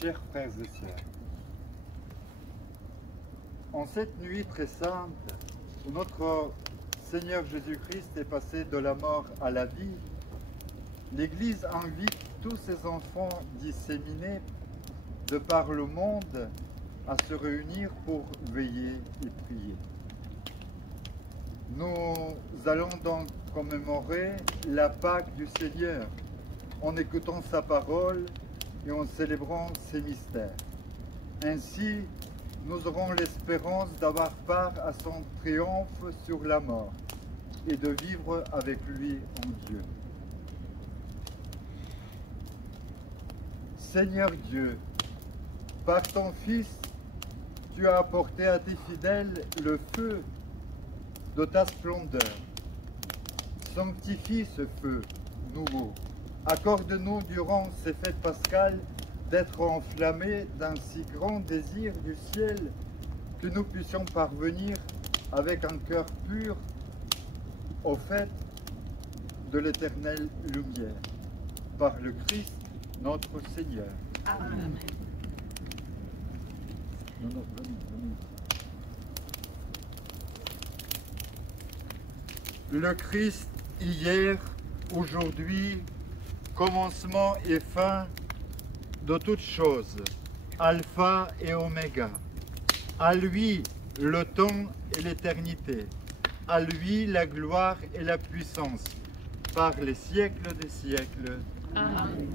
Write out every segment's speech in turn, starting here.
chers frères et sœurs, en cette nuit très sainte où notre Seigneur Jésus-Christ est passé de la mort à la vie, l'Église invite tous ses enfants disséminés de par le monde à se réunir pour veiller et prier. Nous allons donc commémorer la Pâque du Seigneur en écoutant sa parole et en célébrant ses mystères. Ainsi, nous aurons l'espérance d'avoir part à son triomphe sur la mort et de vivre avec lui en Dieu. Seigneur Dieu, par ton Fils, tu as apporté à tes fidèles le feu de ta splendeur. Sanctifie ce feu nouveau. Accorde-nous durant ces fêtes pascales d'être enflammés d'un si grand désir du ciel que nous puissions parvenir avec un cœur pur aux fêtes de l'éternelle lumière. Par le Christ, notre Seigneur. Amen. Non, le Christ, hier, aujourd'hui, commencement et fin de toutes choses, alpha et oméga. À lui le temps et l'éternité, à lui la gloire et la puissance, par les siècles des siècles. Amen.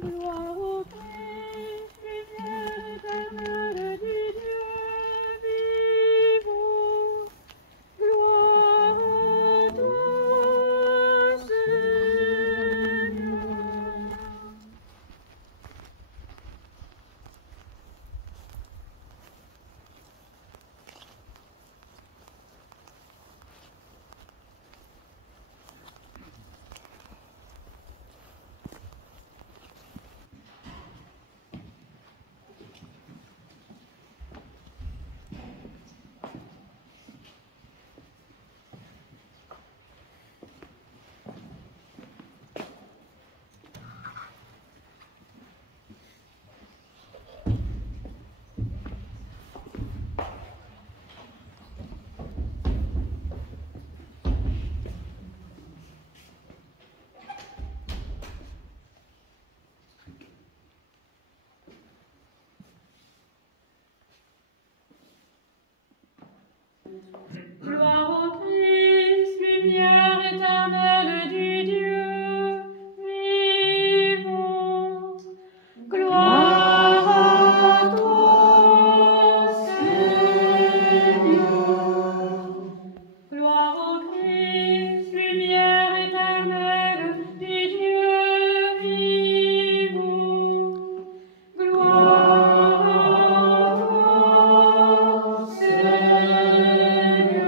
Gloire au Christ, lumière éternelle du Dieu vivant. Gloire à toi, Seigneur. Gloire au Christ, lumière éternelle du Dieu vivant. Gloire à toi, Seigneur. Gloire au Christ, lumière éternelle du Dieu vivant. Gloire à toi, Seigneur.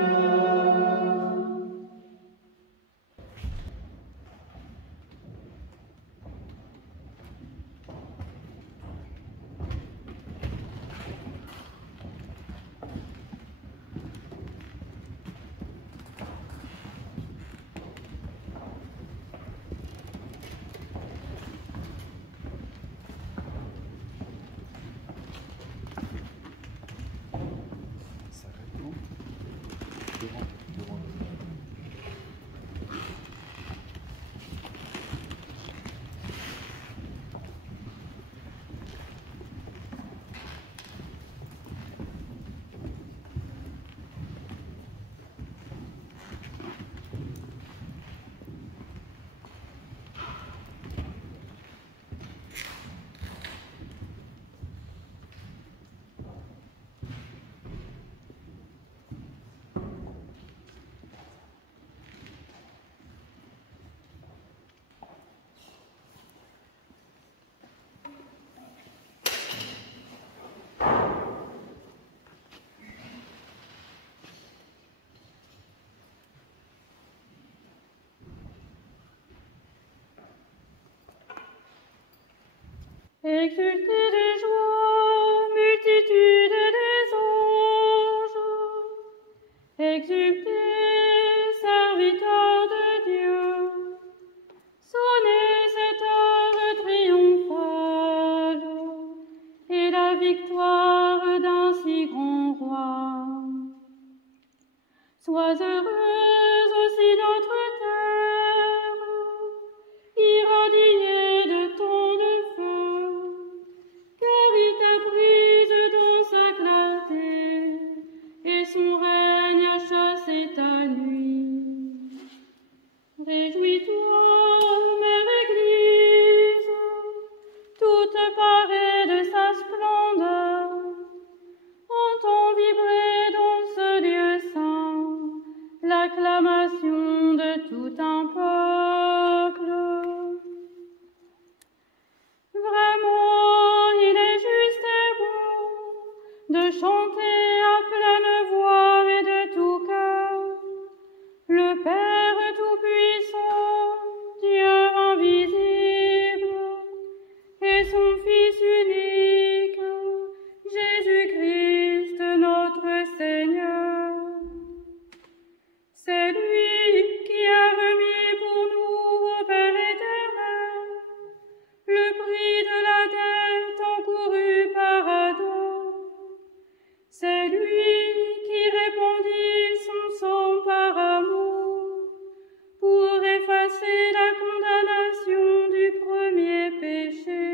Sois heureuse aussi notre terre, irradiée de tant de feu, car il t'a prise dans sa clarté, et son règne a chassé ta nuit. Réjouis-toi, mère Église, toute parée de sa splendeur, entends vibrer dans ce lieu saint l'acclamation de tout un peuple. Vraiment, il est juste et bon de chanter à pleine voix et de tout cœur le Père Tout-Puissant, Dieu invisible, et son Fils unique, Jésus-Christ notre Seigneur. C'est lui qui a remis pour nous au Père éternel le prix de la dette encourue par Adam. C'est lui qui répandit son sang par amour pour effacer la condamnation du premier péché.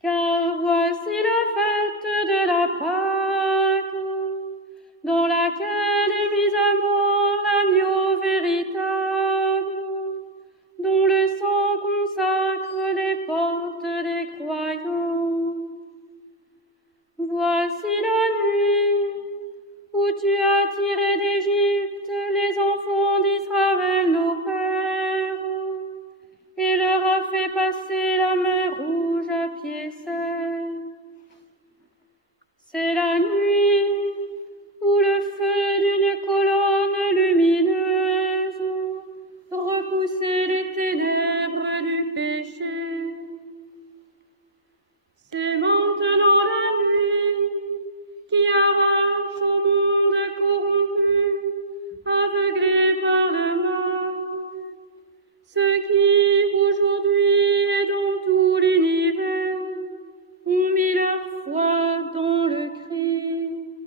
Car voici la fête de la Pâque, dans laquelle est mis à mort l'agneau véritable, dont le sang consacre les portes des croyants. Voici la nuit où tu as tiré d'Égypte les enfants d'Israël, nos pères, et leur as fait passer la mer Rouge à pied sec. C'est la nuit où le feu d'une colonne lumineuse repoussait les ténèbres du péché. C'est maintenant la nuit qui arrache au monde corrompu, aveuglé par le mal, ceux qui, aujourd'hui et dans tout l'univers, ont mis leur foi dans le Christ.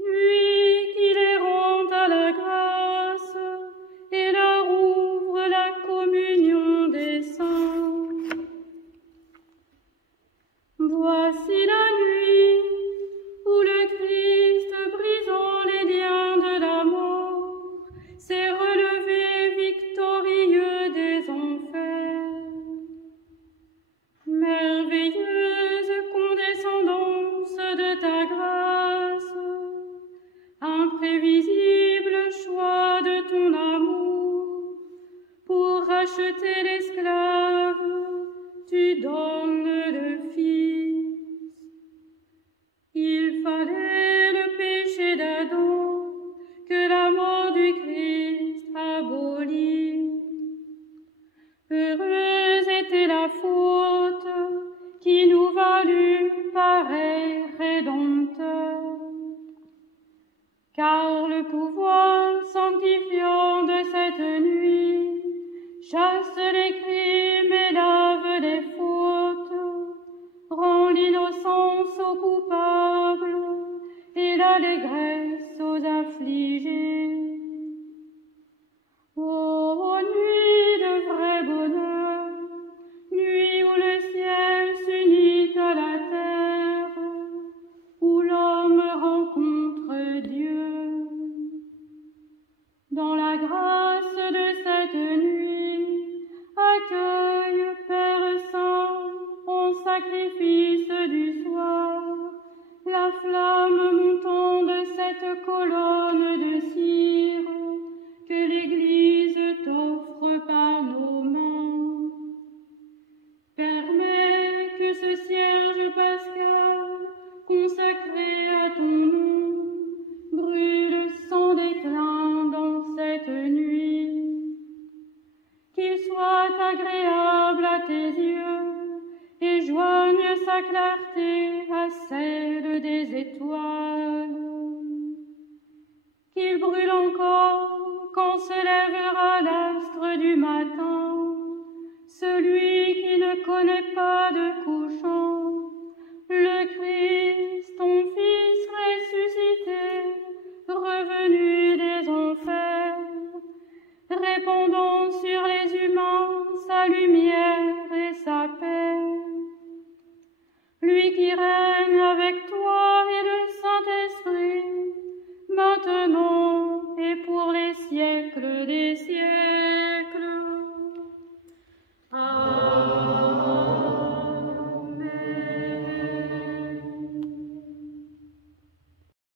Nuit qui les rend à la grâce et leur ouvre la communion des saints. Voici la nuit où le Christ, brisant les liens de la mort, s'est relevé victorieux des enfers. Merveilleuse condescendance de ta grâce, imprévisible choix de ton amour, pour racheter l'esclave, tu donnes le Fils. Il fallait le péché d'Adam que la mort du Christ abolit. Heureuse était la faute qui nous valut pareil Rédempteur. Car le pouvoir sanctifiant de cette nuit chasse les crimes et lave les fautes, rend l'innocence aux coupables et l'allégresse aux affligés. Ô nuit de vrai bonheur, nuit où le ciel s'unit à la terre, où l'homme rencontre Dieu. Dans la grâce de cette nuit, accueille, Père Saint, en sacrifice du soir, la flamme montant de cette colonne de cire que l'Église t'offre par nos mains. Permets que ce cierge pascal, consacré à ton nom, brûle sans déclin dans cette nuit. Qu'il soit agréable à tes yeux et joigne sa clarté à celle des étoiles. Qu'il brûle encore quand se lèvera l'astre du matin, celui qui ne connaît pas de couchant, le Christ, ton Fils ressuscité, répandant sur les humains sa lumière et sa paix. Lui qui règne